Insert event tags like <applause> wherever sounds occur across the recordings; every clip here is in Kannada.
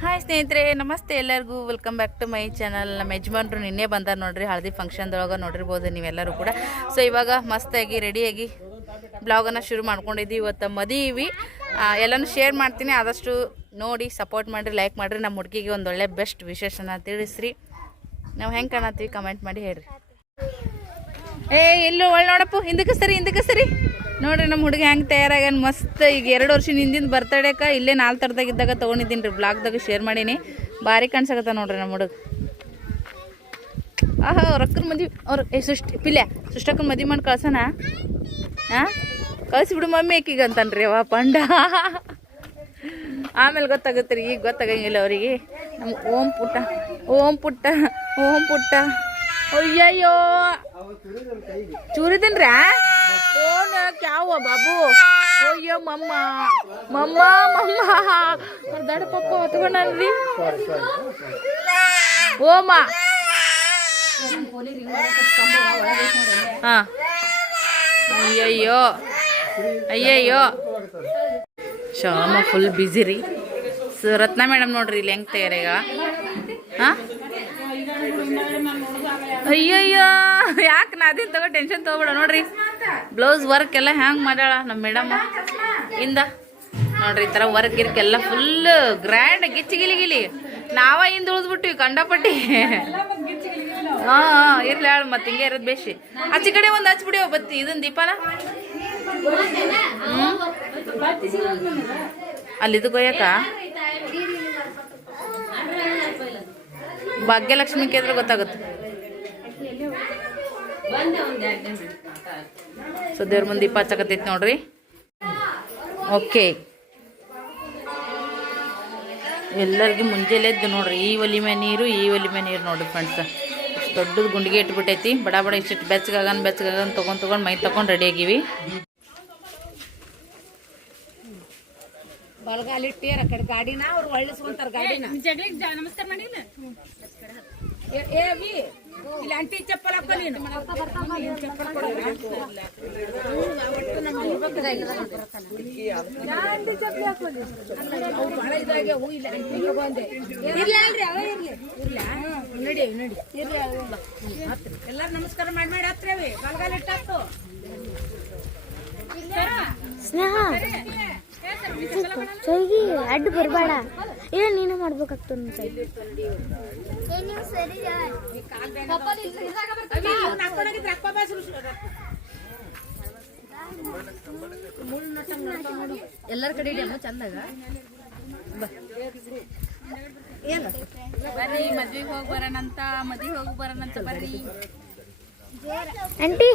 ಹಾಯ್ ಸ್ನೇಹಿತರೆ, ನಮಸ್ತೆ ಎಲ್ಲರಿಗೂ. Welcome back to my channel ನಮ್ಮ ಯಜಮಾನ್ರು ನಿನ್ನೆ ಬಂದಾರ ನೋಡ್ರಿ, ಹಳದಿ ಫಂಕ್ಷನ್ದೊಳಗೆ ನೋಡಿರ್ಬೋದು ನೀವೆಲ್ಲರೂ ಕೂಡ. ಸೊ ಇವಾಗ ಮಸ್ತಾಗಿ ರೆಡಿಯಾಗಿ ಬ್ಲಾಗನ್ನು ಶುರು ಮಾಡ್ಕೊಂಡಿದ್ದೀವಿ. ಇವತ್ತು ಮದುವೆ. ಎಲ್ಲನೂ ಶೇರ್ ಮಾಡ್ತೀನಿ. ಆದಷ್ಟು ನೋಡಿ ಸಪೋರ್ಟ್ ಮಾಡಿರಿ ಲೈಕ್ ಮಾಡಿರಿ. ನಮ್ಮ ಹುಡುಗಿಗೆ ಒಂದು ಒಳ್ಳೆ ಬೆಸ್ಟ್ ವಿಶೇಷನ ತಿಳಿಸ್ರಿ. ನಾವು ಹೆಂಗೆ ಕಾಣತ್ತೀವಿ? ಕಮೆಂಟ್ ಮಾಡಿ ಹೇಳ್ರಿ. ಏ ಎಲ್ಲೋ ಒಳ್ಳೆ ನೋಡಪ್ಪ. ಹಿಂದಕ್ಕೆ ಸರಿ ಹಿಂದಕ್ಕೆ ಸರಿ. ನೋಡ್ರಿ ನಮ್ಮ ಹುಡುಗ ಹೆಂಗೆ ತಯಾರಾಗ್ಯಾನ. ಮಸ್ತ್ ಈಗ ಎರಡು ವರ್ಷ ಹಿಂದಿಂದ ಬರ್ತಡೇಕ ಇಲ್ಲೇ ನಾಲ್ಕು ಥರದಾಗ ಇದ್ದಾಗ ತೊಗೊಂಡಿದ್ದೀನಿ ರೀ. ಬ್ಲಾಗ್ದಾಗ ಶೇರ್ ಮಾಡೀನಿ. ಭಾರಿ ಕಾಣಿಸಕತ್ತ ನೋಡ್ರಿ ನಮ್ಮ ಹುಡುಗ. ಆಹಾ, ಅವ್ರ ಅಕ್ಕನ ಮದ್ವೆ, ಅವ್ರ ಏ, ಸೃಷ್ಟಿ, ಪಿಲ್ಯ ಸೃಷ್ಟಕ್ಕನ ಮದ್ವೆ ಮಾಡಿ ಕಳ್ಸೋಣ? ಹಾಂ ಕಳಿಸ್ಬಿಡು ಮಮ್ಮಿ ಆಕಿಗೆ ಅಂತನ್ರಿ ವಾ ಪಂಡ. ಆಮೇಲೆ ಗೊತ್ತಾಗುತ್ತೆ ರೀ, ಈಗ ಗೊತ್ತಾಗಂಗಿಲ್ಲ ಅವರಿಗೆ. ನಮ್ಮ ಓಂ ಪುಟ್ಟ ಓಂ ಪುಟ್ಟ ಓಂ ಪುಟ್ಟ. ಅಯ್ಯಯ್ಯೋ. ಚೂರಿದನ್ರ ಫೋನ್ ಕ್ಯಾವ ಬಾಬು. ಅಯ್ಯೋ ಮಮ್ಮ. ಮಮ್ಮ ಮಮ್ಮ. ಅವ್ರ ದಡ ಪಪ್ಪ ಹೊತ್ಕೊಂಡ್ರಿ ಓಮ. ಹಾ. ಅಯ್ಯಯ್ಯೋ. ಅಯ್ಯಯ್ಯೋ. ಶಾಮ ಫುಲ್ ಬ್ಯುಸಿ ರೀ. ಸ ರತ್ನ ಮೇಡಮ್ ನೋಡ್ರಿ ಇಲ್ಲಿ ಹೆಂಗೆ ತಯಾರೀಗ? ಹಾಂ? ಅಯ್ಯಯ್ಯೋ, ಯಾಕೆ ನಾ ಅದೇನು ತಗೋ ಟೆನ್ಷನ್ ತಗೋಬೇಡ, ನೋಡ್ರಿ. ಬ್ಲೌಸ್ ವರ್ಕ್ ಎಲ್ಲ ಹ್ಯಾಂಗ್ ಮಾಡ್ಯಾಳ ನಮ್ಮ ಮೇಡಮ್ ಇಂದ, ನೋಡ್ರಿ ಈ ಥರ ವರ್ಕ್ ಗಿರ್ಕ್ ಎಲ್ಲ ಫುಲ್ ಗ್ರ್ಯಾಂಡ್ ಗಿಚ್ಚಿ ಗಿಲಿ ಗಿಲಿ ನಾವ ಹಿಂದೆ ಉಳಿದ್ಬಿಟ್ಟಿವಿ ಕಂಡಪಟ್ಟಿ. ಹಾ ಇರ್ಲಿ ಹೇಳ ಮತ್ತೆ ಹಿಂಗೆ ಇರೋದು ಬೇಸಿ ಆಚೆ ಕಡೆ ಒಂದು ಹಚ್ಬಿಡಿ ಬತ್ತಿ ಇದನ್ನ ದೀಪಾನ. ಅಲ್ಲಿ ಇದು ಗೊಯ್ಯಕ ಭಾಗ್ಯಲಕ್ಷ್ಮಿ ಕೇಂದ್ರ ಗೊತ್ತಾಗುತ್ತೆ. ಸೊ ದೇವ್ರ ಮುಂದೆ ದೀಪ ಹಚ್ಚಕತ್ತೈತಿ ನೋಡ್ರಿ. ಓಕೆ. ಎಲ್ಲರಿಗೂ ಮುಂಜಾನೆ ಎದ್ದು ನೋಡ್ರಿ ಈ ಒಲಿಮೆ ನೀರು ಈ ಒಲಿಮೆ ನೀರು ನೋಡ್ರಿ ಫ್ರೆಂಡ್ಸ್ ದೊಡ್ಡದು ಗುಂಡಿಗೆ ಇಟ್ಬಿಟ್ಟೈತಿ. ಬಡ ಬಡ ಇಷ್ಟಿಟ್ಟು ಬೆಚ್ಚಗಾಗನ್ ಬೆಚ್ಚಗಾಗನ್ ತೊಗೊಂಡ್ ತೊಗೊಂಡು ಮೈ ತಗೊಂಡು ರೆಡಿ ಆಗಿವಿ. ಆ ಕಡೆ ಗಾಡಿನ ಅವ್ರು ಒಳ್ಳಿಸ್ಕೊಂತಾರ ಗಾಡಿನ. ನಮಸ್ಕಾರ ಮಾಡಿಲ್ಲ ಇಲ್ಲಿ ಅಂಟಿ ಚಪ್ಪಲ್ ಹಾಕೋ ನೀನು. ಚಪ್ಪಲ್ ಭಾಳ ಇದಾಗ್ಯಾವು, ಇಲ್ಲಿ. ಅಂಟಿಗೆ ಬಂದೆ. ನಡಿ ನಡಿ. ಎಲ್ಲಾರು ನಮಸ್ಕಾರ ಮಾಡಿ ಮಾಡಿ ಹತ್ರಿ ಅವಿ. ಬಲಗಾಲಿಟ್ಟು ಹತ್ತು ಸ್ನೇಹ. ಸೈಗಿ ಅಡ್ಡ ಬರಬೇಡ. ಇಲ್ಲ ನೀನು ಮಾಡ್ಬೇಕಾಗ್ತದ ನನ್ನ ಸುರು. ಎಲ್ಲರ ಕಡೆ ಇಡಿಯಮ್ಮ ಚಂದಾಗ. ಬರ್ರಿ ಮದ್ವೆಗೆ ಹೋಗಿ ಬರೋಣಂತ ಮದ್ವೆ ಹೋಗಿ ಬರೋಣಂತ ಬರ್ರಿ. ಆಂಟಿ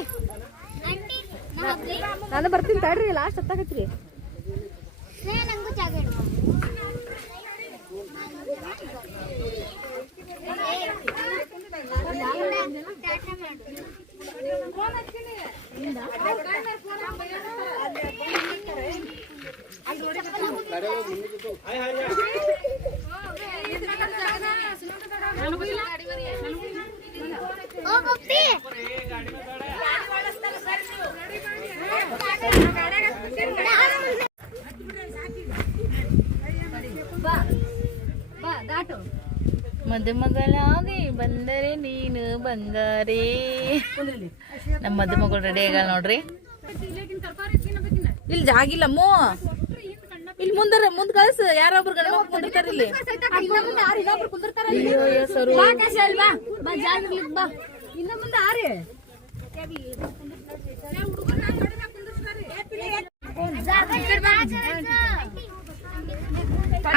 ನಾನು ಬರ್ತೀನಿ ತಡ್ರಿ ಲಾಸ್ಟ್ ಹತ್ತಾಕತ್ರಿ ನಂಗೂ ಜಾಗ ಓ ಪಪ್ಪಿ ಮದುಮಗಳಾಗಿ ಬಂದರೆ ನೀನು ಬಂಗಾರೇ ನಮ್ಮ ಮದುಮಗಳು ರೆಡಿ ಆಗಲ್ಲ ನೋಡ್ರಿ. ಇಲ್ಲಿ ಜಾಗಿಲ್ಲ ಮೋ. ಇಲ್ಲಿ ಮುಂದರ ಮುಂದ್ ಕಳ್ಸ. ಯಾರೊಬ್ರು ಗಂಡ ಮಕ್ಳು ಕುಂದಿರ್ತಾರ ಇಲ್ಲಿ. ಇನ್ನ ಮುಂದೆ ಆರಿ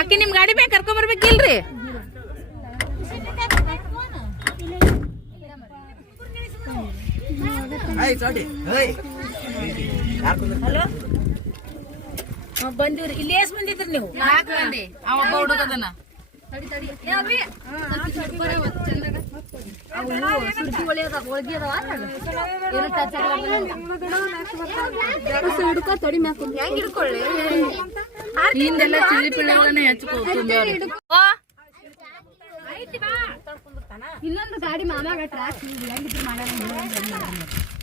ಅಕ್ಕಿ ನಿಮ್ ಗಾಡಿ ಬೇಕು ಕರ್ಕೊಂಡ್ ಬರ್ಬೇಕಿಲ್ರಿ? ಬಂದಿವ್ರಿ. ಇಲ್ಲಿ ಎಷ್ಟ್ ಬಂದಿದ್ರಿ ನೀವು? ನಾಲ್ಕು ಮಂದಿ. ಅವ ಒಬ್ಬ ಹಿಂದೆಲ್ಲ ಚಿಲ್ಲಿ ಪಿಳ್ಳೆಗಳನ್ನ ಇನ್ನೊಂದು ಗಾಡಿ ಮಾಮಾಗ ಟ್ರಾಕ್ ಹೆಂಗಿದ್ರು ಪಪ್ಪಿ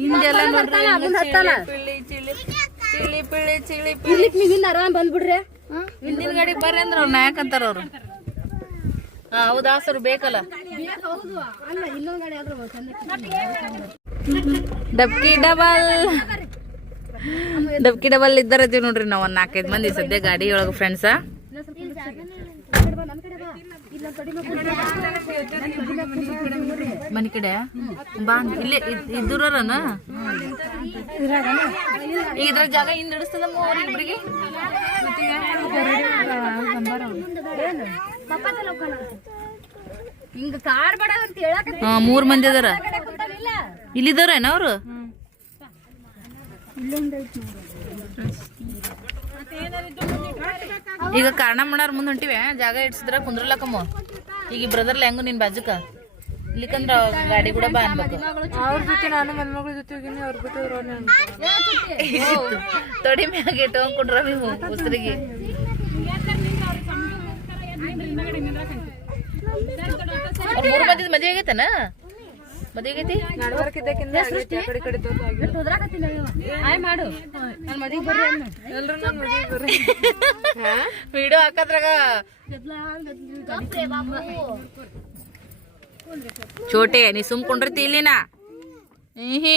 ಹಿಂದೆಲ್ಲ ನೋಡ್ರಿ ಚಿಳಿ ಪಿಳಿ ಚಿಳಿ ಪಿಳಿ ನೀವಿಂದ ಆರಾಮ್ ಬಂದ್ಬಿಡ್ರಿ. ಹಿಂದಿನ ಗಾಡಿ ಬರ್ರಿ ಅಂದ್ರೆ ಅವ್ರು ನಾಯಕ್ ಅಂತಾರ ಅವ್ರು. ಹಾ ಹೌದಾ ಸರ್ ಬೇಕಲ್ಲ. ಡಬ್ಕಿ ಡಬಲ್. ಡಬ್ಕಿ ಡಬಲ್ ಇದ್ದಾರ ಇದೀವಿ ನೋಡ್ರಿ ನಾವ್ ಒಂದ್ ನಾಲ್ಕೈದು ಮಂದಿ ಸದ್ಯ ಗಾಡಿ ಒಳಗ ಫ್ರೆಂಡ್ಸ ಮನಿ ಕಡೆ? ಬಾ ಇಲ್ಲೇ ಇದ್ದೂರನ ಇದ್ರ ಜಾಗ ಹಿಂದ್ ಹಿಡಿಸ್ತದಮ್ಮ ಅವ್ರಿಗೆ ಇಬ್ರಿಗೆ? ಹಿಂಗ ಕಾರ್ ಬೇಡ ಅಂತ ಹೇಳಕ್ ಮೂರ್ ಮಂದಿ ಅದಾರ. ಇಲ್ಲಿದಾರೇನ ಅವ್ರು? ಈಗ ಕಾರಣ ಮಾಡಾರ ಮುಂದೆ ಹೊಂಟಿವೆ. ಜಾಗ ಇಡ್ಸಿದ್ರ ಕುಂದ್ರಲಕ್ಕಮ್ಮ. ಈಗ ಈ ಬ್ರದರ್ಲ ಹೆಂಗು ನಿನ್ ಬಾಜುಕ? ಇಲ್ಲಿಕಂದ್ರ ಗಾಡಿ ಕೂಡ ಬಾ ಅನ್ಬೇಕು. ಅವ್ರ ಜೊತೆ ನಾನು ಮನ್ಮಗಳ ಜೊತೆ ಹೋಗಿನಿ ಅವ್ರ ತೊಡಿ ಮ್ಯಾಗ ಇಟ್ಕೊಂಡ್ ಕುಂಡ್ರ ನೀವು ಉಸಿರಿಗೆ. ಮೂರು ಮದುವೆ ಮದ್ವೆ ಆಗೈತನ? ಆ ಕಡೆ ಕಡೆ ದೂರ ಆಗಿ ಆಯ್ ಮಾಡು. ನನ್ ಬರ್ರಿ ಮದುವೆ ಬರ್ರಿ. ವಿಡಿಯೋ ಹಾಕದ್ರಾಗ ಚೋಟೆ ನೀ ಸುಮ್ ಕುಂಡ್ರತಿ ಇಲ್ಲಿನ? ಹ್ಞೂ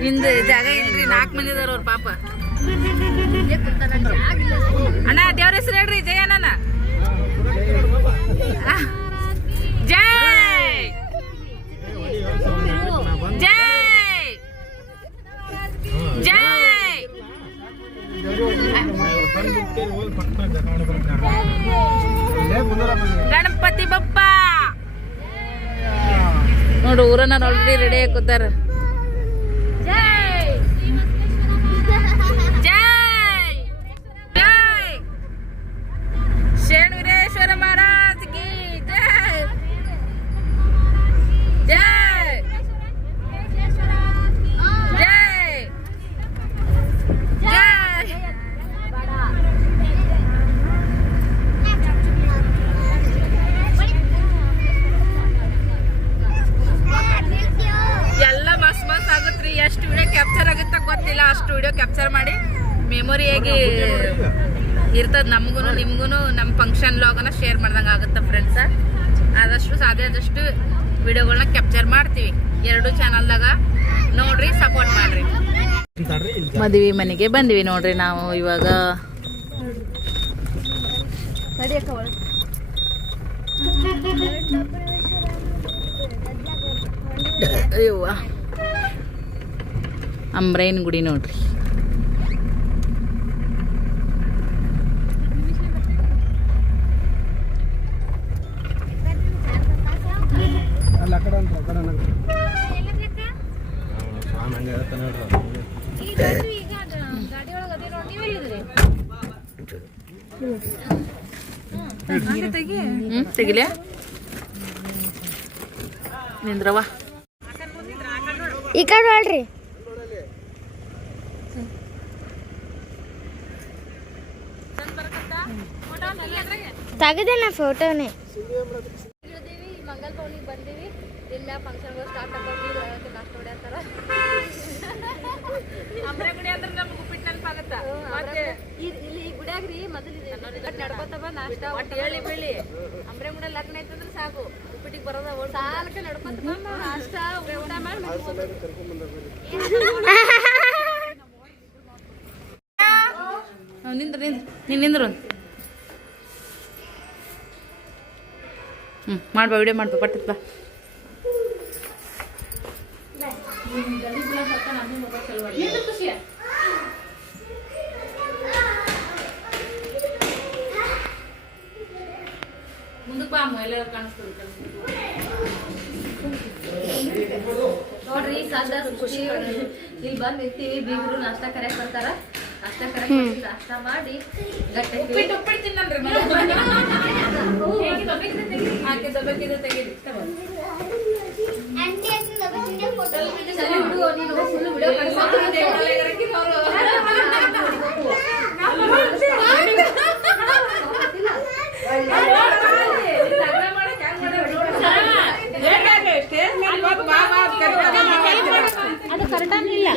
ನಿಂದ ಜಾಗ ಇಲ್ರಿ ನಾಲ್ಕು ಮಂದಿ ಇದಾರ ಅವ್ರ ಪಾಪ. ಅಣ್ಣ ದೇವ್ರ ಹೆಸರು ಹೇಳ್ರಿ ಜಯ ಅಣ್ಣ ಗಣಪತಿ ಬಪ್ಪ. ನೋಡು ಊರನ್ನ ಆಲ್ರೆಡಿ ರೆಡಿ ಹಾಕೋತಾರ ಜೈ ಜೈ ಶರಣ ವೀರೇಶ್ವರ ಮಹಾರಾಜ್ ಕಿ ಜೈ ಜೈ ಜೈ ಜೈ ಎಲ್ಲ ಮಸ್ತ್ ಮಸ್ತ್ ಆಗತ್ರಿ ಎಷ್ಟು ವಿಡಿಯೋ ಕ್ಯಾಪ್ಚರ್ ಆಗುತ್ತ ಗೊತ್ತಿಲ್ಲ ಅಷ್ಟು ವಿಡಿಯೋ ಕ್ಯಾಪ್ಚರ್ ಮಾಡಿ ಮೆಮೊರಿಯಾಗಿ ಇರ್ತದ ನಮಗೂ ನಿಮ್ಗೂ ನಮ್ಮ ಫಂಕ್ಷನ್ ಲಾಗನ ಶೇರ್ ಮಾಡ್ದಂಗೆ ಆಗುತ್ತೆ ಫ್ರೆಂಡ್ಸ ಆದಷ್ಟು ಸಾಧ್ಯ ಆದಷ್ಟು ವಿಡಿಯೋಗಳನ್ನ ಕ್ಯಾಪ್ಚರ್ ಮಾಡ್ತೀವಿ ಎರಡು ಚಾನಲ್ದಾಗ ನೋಡ್ರಿ ಸಪೋರ್ಟ್ ಮಾಡ್ರಿ ಮದುವೆ ಮನೆಗೆ ಬಂದ್ವಿ ನೋಡ್ರಿ ನಾವು ಇವಾಗ. ಅಂಬ್ರೈನ್ ಗುಡಿ ನೋಡ್ರಿ ಹ್ಮ್ ತೆಗಿಲೆ? ನಿಂದ್ರವ ಈ ಕಡೆ ನೋಡ್ರಿ. ತೆಗೆದೆ ನಾ. ಫೋಟೋನೇ ಇಲ್ಲ ಫಂಕ್ಷನ್ಗಳು ಸ್ಟಾರ್ಟ್ ಆಗೋದು ಲಾಸ್ಟ್ ಹೊಡ್ಯಾತಾರ ಅಂಬ್ರೆ ಗುಡಿ ಅಂದ್ರೆ ನಮ್ಗೆ ಉಪ್ಪಿಟ್ಟು ನೆನಪಾಗತ್ತ? ಮತ್ತೆ ಇಲ್ಲಿ ಈ ಗುಡಿಯಾಗ್ರಿ ಮೊದಲು ಇದೆ ನಡ್ಕೋತ ಬಂದ್ ನಾಷ್ಟ ಒಟ್ಟು ಹೇಳಿ ಬೀಳಿ ಅಂಬ್ರೆ ಗುಡಿ ಲಗ್ನ ಐತಂದ್ರೆ ಸಾಕು. ಉಪ್ಪಿಟ್ಟಿಗೆ ಬರೋದ ಓಡ್ ಸಾಲಕ್ಕೆ ನಡ್ಕೋತ ಬಂದ್ ನಾಷ್ಟ ಊಟ ಮಾಡಿ. ನಿಂದ್ರ ನಿಂದ್ರ. ನೀನ್ ನಿಂದ್ರು. ಹ್ಞೂ ಮಾಡ್ಬಾ ವಿಡಿಯೋ ಮಾಡ್ಬಾ ಬರ್ತೈತೆ ಬಾ. ಮುಂದಕ್ಕೆ ಬಾ ಅಮ್ಮ ಎಲ್ಲರೂ ಕಾಣಿಸ್ತದೆ ನೋಡ್ರಿ ಸದ್ದ ಖುಷಿ ಇಲ್ಲಿ ಬಂದ್ ನಿಂತೀವಿ ಬೀಗರು ನಾಷ್ಟ ಕರೆಯಕ್ ಬರ್ತಾರ ನಾಷ್ಟ ಕರೆಯಕ್ ನಾಷ್ಟ ಮಾಡಿ ಗಟ್ಟಿ ಉಪ್ಪಿಟ್ಟು ಉಪ್ಪಿಟ್ಟು ತಿನ್ನಲ್ರಿ ಹಾಕಿ ದಬ್ಬಕ್ಕಿದೆ ತೆಗೀರಿ ಸರಿ ಬಿಡು ನೀನು ಫುಲ್ ವಿಡಿಯೋ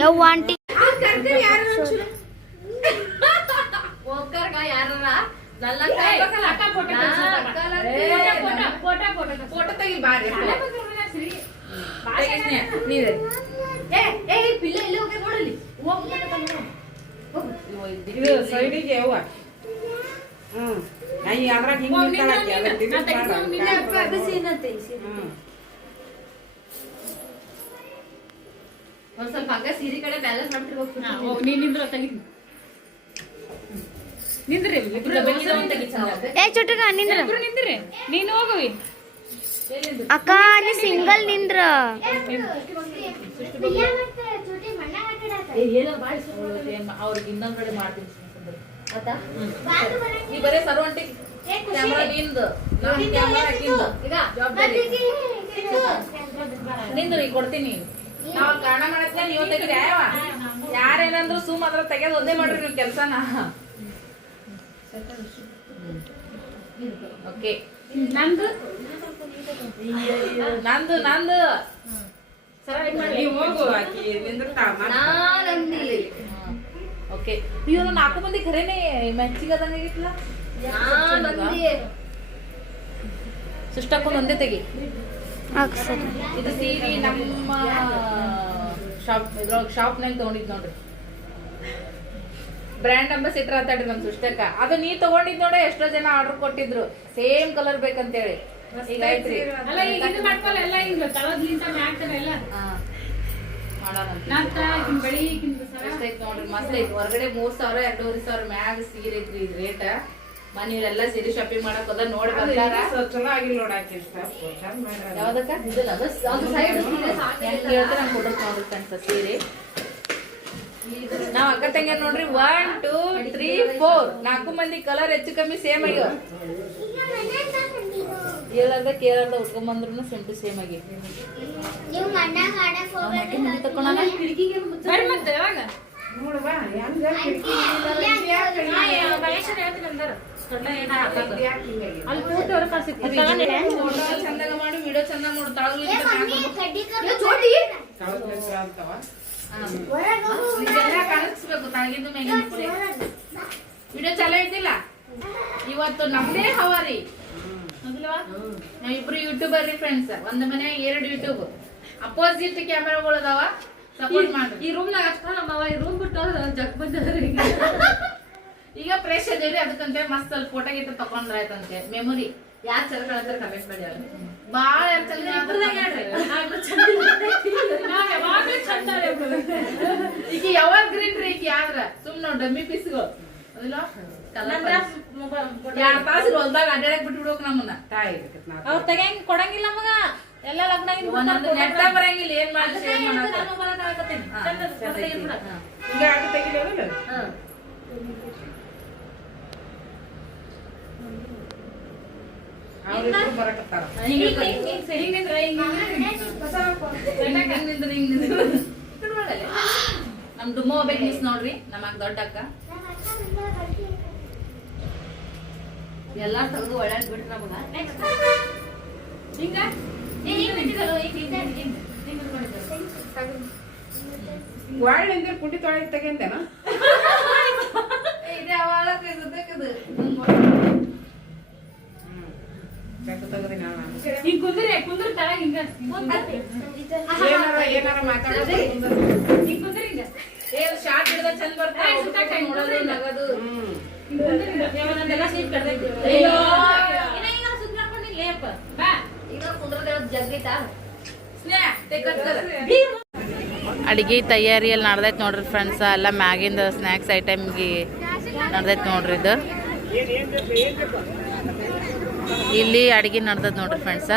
ಯವ್ವ ಆಂಟಿ ಹೋಗ್ತಾರ ಯಾರನ್ನ ನಲ್ಲಕ್ಕ ಫೋಟೋ ತೆಗಿ ಬಾರಿ ತೆಗಿಸ್ನೆ, ನೀವೇ? ಏ ಏ ಪಿಲ್ಲ ಇಲ್ಲಿ ಹೋಗಿ ನೋಡಲಿ ಇದು ಸೈಡಿಗೆ ಅವ್ವ ಹ್ಮ್. ಅದ್ರಾಗ. ಒಂದ್ ಸ್ವಲ್ಪ ಹಂಗ ಸೀರೆ ಕಡೆ ಬ್ಯಾಲೆನ್ಸ್ ಮಾಡ್ತಿರ್ಬೇಕು ನಿಂದ್ರಿ ಏ ಚುಟಕ ನಿಂದ್ರ. ನಿಂದ್ರಿ. ನೀನು ಹೋಗುವಿ. ಅಕ್ಕ ನೀ ಸಿಂಗಲ್ ನಿಂದ್ರ. ಅವ್ರಿಗೆ ಇನ್ನೊಂದ್ ಕಡೆ ಮಾಡ್ತೀನಿ ಸುಮ್ನೆ ಕುಂದ್ರು. ನೀ ಬರೇ ಸರ್ವಂಟಿ. ಕ್ಯಾಮ್ರಾ ನಿಂದು. ನಾನ್ ಕ್ಯಾಮ್ರಾ ಹಾಕಿಂದು ಈಗ ಜವಾಬ್ದಾರಿ. ನಿಂದ್ರಿ ಕೊಡ್ತೀನಿ. ನಾವ್ ಕಾರಣ ಮಾಡತ್ಲ ನೀವು ತೆಗಿರಿ ಯಾವ ಯಾರೇನಂದ್ರು ಸುಮ್ ಅದ್ರ ತೆಗೆದ್ ಒಂದೇ ಮಾಡ್ರಿ ನೀವು ಕೆಲ್ಸನ. ಓಕೆ ನಂದು ನಂದು ನಂದು. ಓಕೆ. ಅಯ್ಯೋ ನಾನು ನಾಲ್ಕು ಮಂದಿ ಖರೇನೆ ನಾನಂದಿ ಸುಷ್ಟಕ್ಕೊಂದು ಒಂದೇ ತೆಗಿ. ಇದು ಸೀರೆ ನಮ್ಮ ಶಾಪ್ ಇದ್ರೊಳಗೆ ಶಾಪ್ನಾಗ ತಗೊಂಡಿದ್ ನೋಡ್ರಿ. ಬ್ರ್ಯಾಂಡ್ ಅಂತ ಆತಾಡ್ರಿ ನಮ್ಮ ಸುಷ್ಟಕ್ಕ ಅದು ನೀ ತಗೊಂಡಿದ್ ನೋಡ ಎಷ್ಟೋ ಜನ ಆರ್ಡರ್ ಕೊಟ್ಟಿದ್ರು. ಸೇಮ್ ಕಲರ್ ಬೇಕಂತೇಳಿ. ಈಗ ಐತ್ರಿ ಅಲ್ಲ ಈಗ ಇದು ಮಾಡ್ಕೊಲ್ಲ ಎಲ್ಲ ಹಿಂಗ ತಳದ್ಲಿಂತ ಮ್ಯಾಗ್ತಾರ ಎಲ್ಲ ಹಾ. ಮಾಡೋಣಂತ. ನಾಲ್ಕ ಈಗಿನ ಬೆಳಿ ಈಗಿನ ಸರ ಮಸ್ತ್ ಐತ್ ನೋಡ್ರಿ ಮಸ್ತ್ ಐತಿ. ಹೊರಗಡೆ ಮೂರ್ ಸಾವಿರ ಎರಡೂವರೆ ಸಾವಿರ ಮ್ಯಾಗ ಸೀರೆ ಐತ್ರಿ ಇದು ರೇಟ್ ಮನೆಯವರೆಲ್ಲ ಸೀರೆ ಶಾಪಿಂಗ್ ಮಾಡಕ್ ಹೋದ ನೋಡಿ ಬಂದಾರ. ಯಾವ್ದಕ್ಕ? ಸೈಡ್ ಹೆಂಗ್ ಹೇಳ್ತಾರೆ ನಂಗೆ ಸೀರೆ. ನಾವ್ ಅಕ್ಕ ತಂಗಿ ನೋಡ್ರಿ ಒನ್ ಟೂ ತ್ರೀ ಫೋರ್ ನಾಲ್ಕು ಮಂದಿ ಕಲರ್ ಹೆಚ್ಚು ಕಮ್ಮಿ ಸೇಮ್ ಆಗ್ಯಾವ ಹೇಳಾರ್ದ ಕೇಳಾರ್ದ ಉಟ್ಕೊಂಬಂದ್ರು ಸೇಮ್ ಟು ಸೇಮ್ ಆಗಿ. ಚಂದಾಗ ಮಾಡಿ ವಿಡಿಯೋ ಕಾಣಿಸ್ಬೇಕು ತಾಗಿದ್ದು ವಿಡಿಯೋ ಚಲೋ ಐತಿಲ್ಲ ಇವತ್ತು ನಮ್ದೇ ಹವಾರಿ. ನಾವಿಬ್ರು ಯೂಟ್ಯೂಬರ್ ರೀ ಫ್ರೆಂಡ್ಸ್ ಒಂದ್ ಮನೆ ಎರಡು ಯೂಟ್ಯೂಬ್ ಅಪೋಸಿಟ್ ಕ್ಯಾಮೆರಾಗಳು ಅದಾವ ಸಪೋರ್ಟ್ ಮಾಡ್ರಿ. ಈ ರೂಮ್ ನಾಗ ಅಷ್ಟ ನಮ್ಮ ಈ ರೂಮ್ ಬಿಟ್ಟು ಜಗ್ ಈಗ. <laughs> ಫ್ರೆಶ್ ಅದೇವ್ರಿ ಅದಕ್ಕಂತೆ ಮಸ್ತ್ ಅಲ್ಲಿ ಫೋಟೋ ಗಿಟ ತಕೊಂಡ್ರ ಆಯ್ತಂತೆ. ಮೆಮೊರಿ ಯಾರು ಚಂದ ಕಾಣತ್ತಾರ ಕಮೆಂಟ್ ಮಾಡಿ ಅವ್ರು. ಬಾಳ ಚಂದ ನಾವ್ ಯಾವಾಗ್ಲೂ ಚಂದ ಈಗ ಯಾವಾಗ ಗ್ರೀನ್ ರೀ ಈಗ ಯಾವ್ದ್ರ ಸುಮ್ನ ಡಮ್ಮಿ ಪೀಸ್ಗಳು ಅದಿಲ್ಲ ಎರಡ್ ತಾಸು ಹೊಲ್ದಾಗ ಅಡ್ಡಾಡಕ್ ಬಿಟ್ಬಿಡ್ಬೇಕು ನಮ್ಮನ್ನ. ತಾಯಿ ಅವ್ರ ತೆಗಿಯಂಗ್ ಕೊಡಂಗಿಲ್ಲ ಮಗ. ಎಲ್ಲ ಲಗ್ನ ನೆಟ್ಟ ಬರಂಗಿಲ್ಲ ಏನ್. ನಮ್ ಡುಮ್ಮ ಹೋಗ್ಬೇಕು ಮಿಸ್ ನೋಡ್ರಿ ನಮಗ್ ದೊಡ್ಡ ಅಕ್ಕ. ಎಲ್ಲಾ ತೆಗೆದು ಒಳ್ಳೆ ಬಿಟ್ರಿ ನಮಗ. ಹಿಂಗ? ಒಳ್ಳೆ ನಿಂದ್ರೆ ಪುಂಡಿ ತೊಳೆದು ತೆಗೆಂದೇನ ಇದೆ ಅವಾಳ. ತೆಗ್ದು ತೆಗ್ದು ನಾನು. ಹಿಂಗ್ ಕುಂದ್ರಿ ಕುಂದ್ರ ತಳ ಹಿಂಗ. ಏನಾರ ಏನಾರ ಮಾತಾಡೋದು ಹಿಂಗ್ ಕುಂದ್ರಿ ಈಗ ಏ ಶಾರ್ಟ್ ಹಿಡ್ದ ಚಂದ ಬರ್ತಾ ನೋಡೋದು ನಗದು. ಅಡಿಗೆ ತಯಾರಿಯಲ್ಲಿ ನಡ್ದೈತೆ ನೋಡ್ರಿ ಫ್ರೆಂಡ್ಸ್ ಎಲ್ಲ ಮ್ಯಾಗಿಂದ ಸ್ನ್ಯಾಕ್ಸ್ ಐಟಮ್ಗೆ ನಡ್ದೈತೆ ನೋಡ್ರಿ ಇದು. ಇಲ್ಲಿ ಅಡಿಗೆ ನಡ್ದೈತೆ ನೋಡ್ರಿ ಫ್ರೆಂಡ್ಸ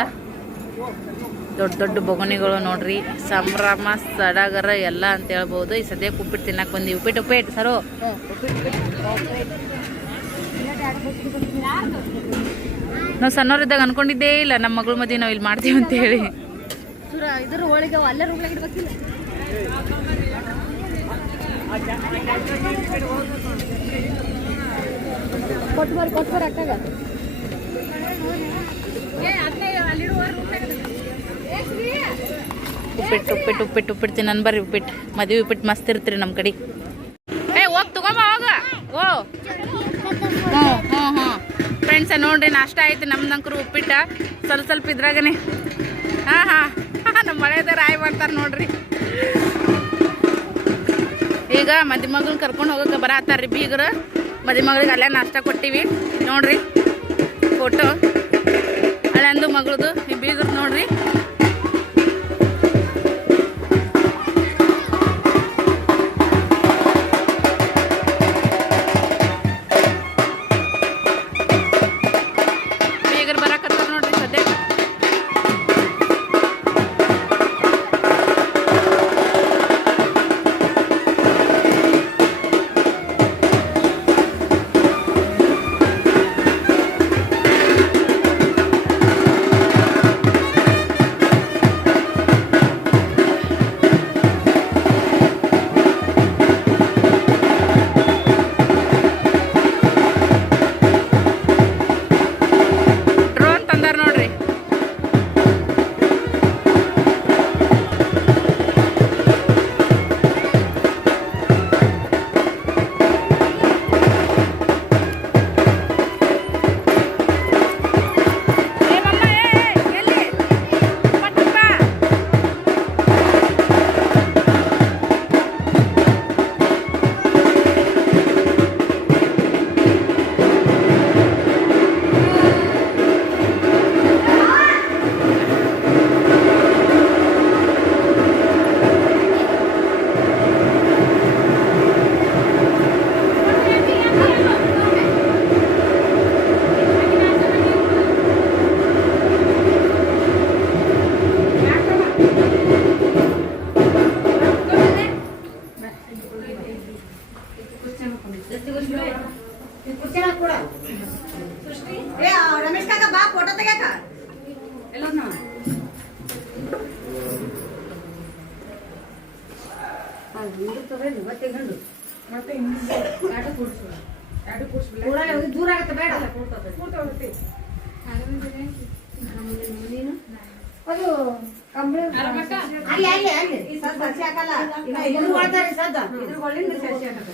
ದೊಡ್ಡ ದೊಡ್ಡ ಬೊಗಣಿಗಳು ನೋಡ್ರಿ. ಸಂಭ್ರಮ ಸಡಗರ ಎಲ್ಲ ಅಂತ ಹೇಳ್ಬೋದು. ಈ ಸದ್ಯಕ್ಕೆ ಉಪ್ಪಿಟ್ಟು ತಿನ್ನಕ್ಕೆ ಬಂದಿ ಉಪ್ಪಿಟ್ಟು ಉಪ್ಪಿಟ್ಟು ಸರು. ನಾವು ಸಣ್ಣವರಿದ್ದಾಗ ಅನ್ಕೊಂಡಿದ್ದೇ ಇಲ್ಲ. ನಮ್ಮ ಮಗಳ ಮದುವೆ ನಾವು ಇಲ್ಲಿ ಮಾಡ್ತೀವಿ ಅಂತ ಹೇಳಿ. ಕೊಟ್ಟು ಬರ್ ಕೊಟ್ಟು ಉಪ್ಪಿಟ್ಟು ಉಪ್ಪಿಟ್ಟು ಉಪ್ಪಿಟ್ಟು ಉಪ್ಪಿಟ್ಟು ತಿನ್ನನ್ ಬರ್ರಿ ಉಪ್ಪಿಟ್ಟು. ಮದುವೆ ಉಪ್ಪಿಟ್ಟು ಮಸ್ತ್ ಇರ್ತೀರಿ ನಮ್ಮ ಕಡೆ. ಏ, ಹೋಗಿ, ತಗೊಂಬ, ಹೋಗ. ಓ. ಹ್ಞೂ ಹ್ಞೂ ಹ್ಞೂ ಫ್ರೆಂಡ್ಸ ನೋಡ್ರಿ, ನಾಷ್ಟ ಆಯ್ತು. ನಮ್ದಂಕರು ಉಪ್ಪಿಟ್ಟ. ಸ್ವಲ್ಪ ಸ್ವಲ್ಪ ಇದ್ರಾಗನೆ. ಹಾಂ ಹಾಂ. ನಮ್ಮ ಮಳೆದಾರ ಆಯ್ ಬರ್ತಾರೆ ನೋಡ್ರಿ. ಈಗ ಮದಿ ಕರ್ಕೊಂಡು ಹೋಗಕ್ಕೆ ಬರತ್ತಾರ್ರಿ ಬೀಗರು. ಮದಿ ಮಗಳಿಗೆ ಅಲ್ಲೇ ನಾಷ್ಟ ಕೊಟ್ಟಿವಿ. ನೋಡ್ರಿ ಫೋಟೋ ಹಳೆಂದು ಮಗಳದು. ಈ ಬೀಗರು ನೋಡ್ರಿ. ರಮೇಶ್ ಕಾಕ ಬಾ ಫೋಟೋ ತೆಗ್ಯಾಕ. ದೂರ ಆಗುತ್ತೆ ಬೇಡ. ಅದು ಅಲ್ಲಿ ಅಲ್ಲಿ ಅಲ್ಲಿ ಹಾಕಲ್ಲ. ಇದ್ರ ಸದ್ದ ಇದ್ರ ಹಾಕತ್ತೆ.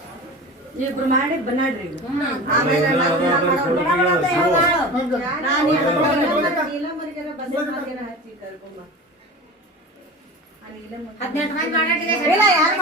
ಇಬ್ರು ಮಾಡಿ ಬನ್ನಾಡ್ರಿ ಆಮೇಲೆ ಹದಿನೆಂಟು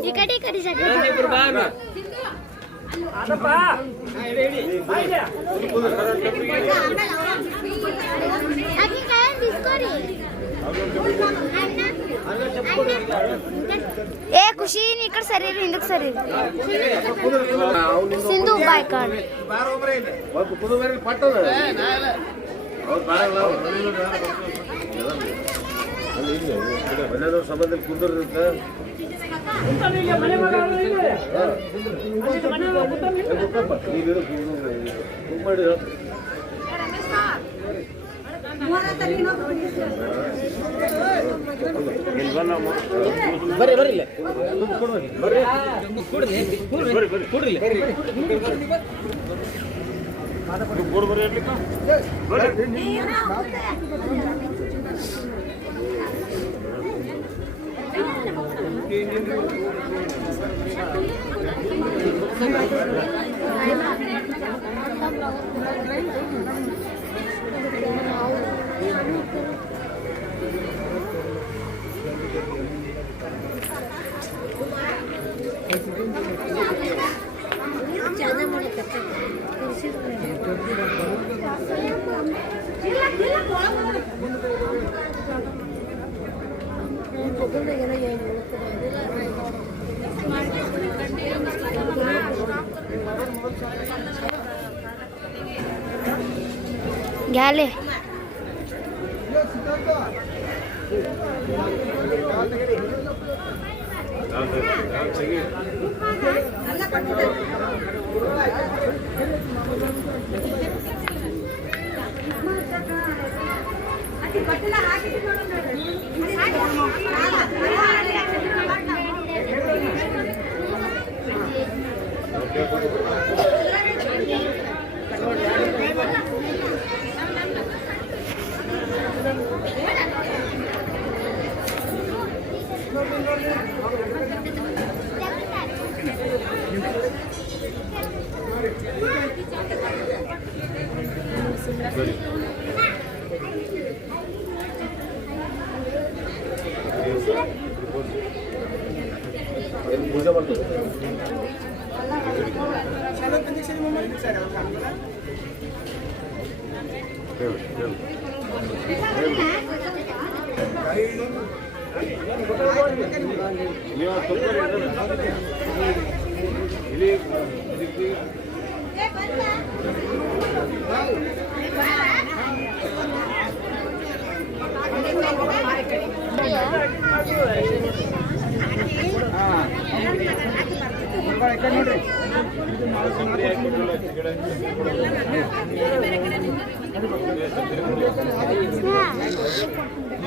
ಈ ಕಡೆ ಈ ಕಡೆ ಜಗಳ ಆಕಿ ಕೈಯಲ್ಲಿ ಇಸ್ಕೊರಿ. ಏ ಖುಷಿ ನೀ ಈ ಕಡೆ ಸರಿ ಹಿಂದಕ್ಕೆ ಸರಿ ಸಿಂಧು ಬಾಯ್ ಬರ್ರಿ ಬರ್ರಿ ಇಲ್ಲೇ. ಬರ್ರಿ. ಕೊಡ್ರಿ ಕೊಡ್ರಿ ಬರ್ರಿ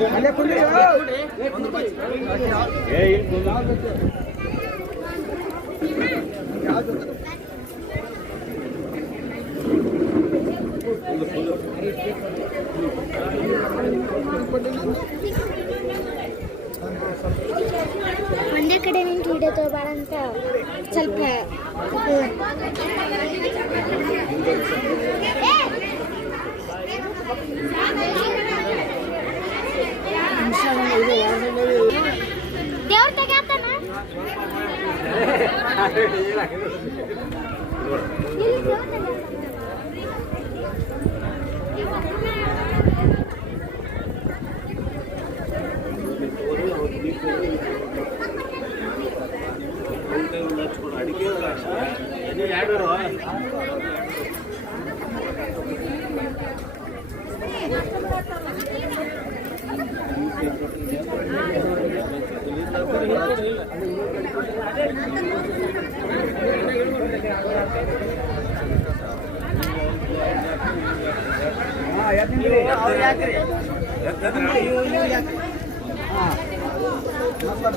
ಇಲ್ಲಿ ಇಲ್ಲಿ ಏ ಇಲ್ಲಿ ಕುಂದ್ರು. ಒಂದೇ ಕಡೆ ನಿಂತು ವಿಡಿಯೋ ತಗೋಬೇಡ ಅಂತ ಸ್ವಲ್ಪ ದೇವ್ರ <laughs>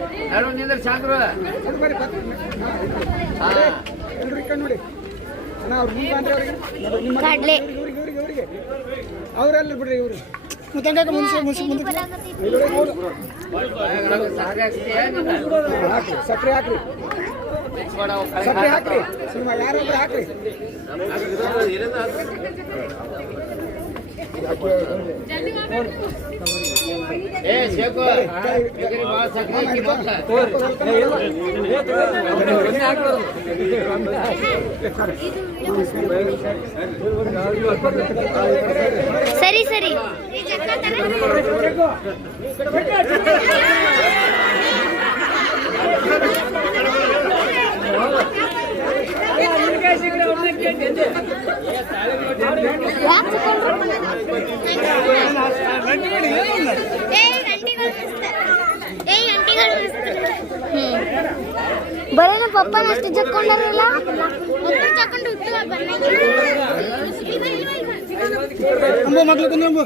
ನೋಡಿ ಇದು ಕೊಡ್ರಿ. ಹಾ, ಏ ಬೇಸವ, ಏ ಎಳೆದದ. ಬೇಸವ ತೆಗೀರು. ಏ, ಆ ಬೀಗರಿಗೆ ಒಂದು ಟಪ್ಗೆ ಹಾಕ್ಬೇಕಿಲ್ಲ? ಯಾರು ನಿಂದ್ರ ಸಾಕ್ರು ಹಾ ಬಿಡ್ರಿ ಇವ್ರು? ಹಾಕ್ರಿ ಸಕ್ಕರೆ ಹಾಕ್ರಿ. ಸಕ್ಕರೆ ಹಾಕ್ರಿ. ಸಿನಿಮಾ ಯಾರೊಬ್ರು ಹಾಕ್ರಿ. ಏ ಶೇಖು ಬೇಕರಿ ಭಾಳ ಸಕ್ರೆ ಹಾಕಿ ಬಂತ. ಸರಿ ಸರಿ ಬರೀ ನಮ್ಮ ಪಪ್ಪನ ಅಷ್ಟು ಅಂಬು ಮಗ್ಳು ಬಂದ್ರಂಬು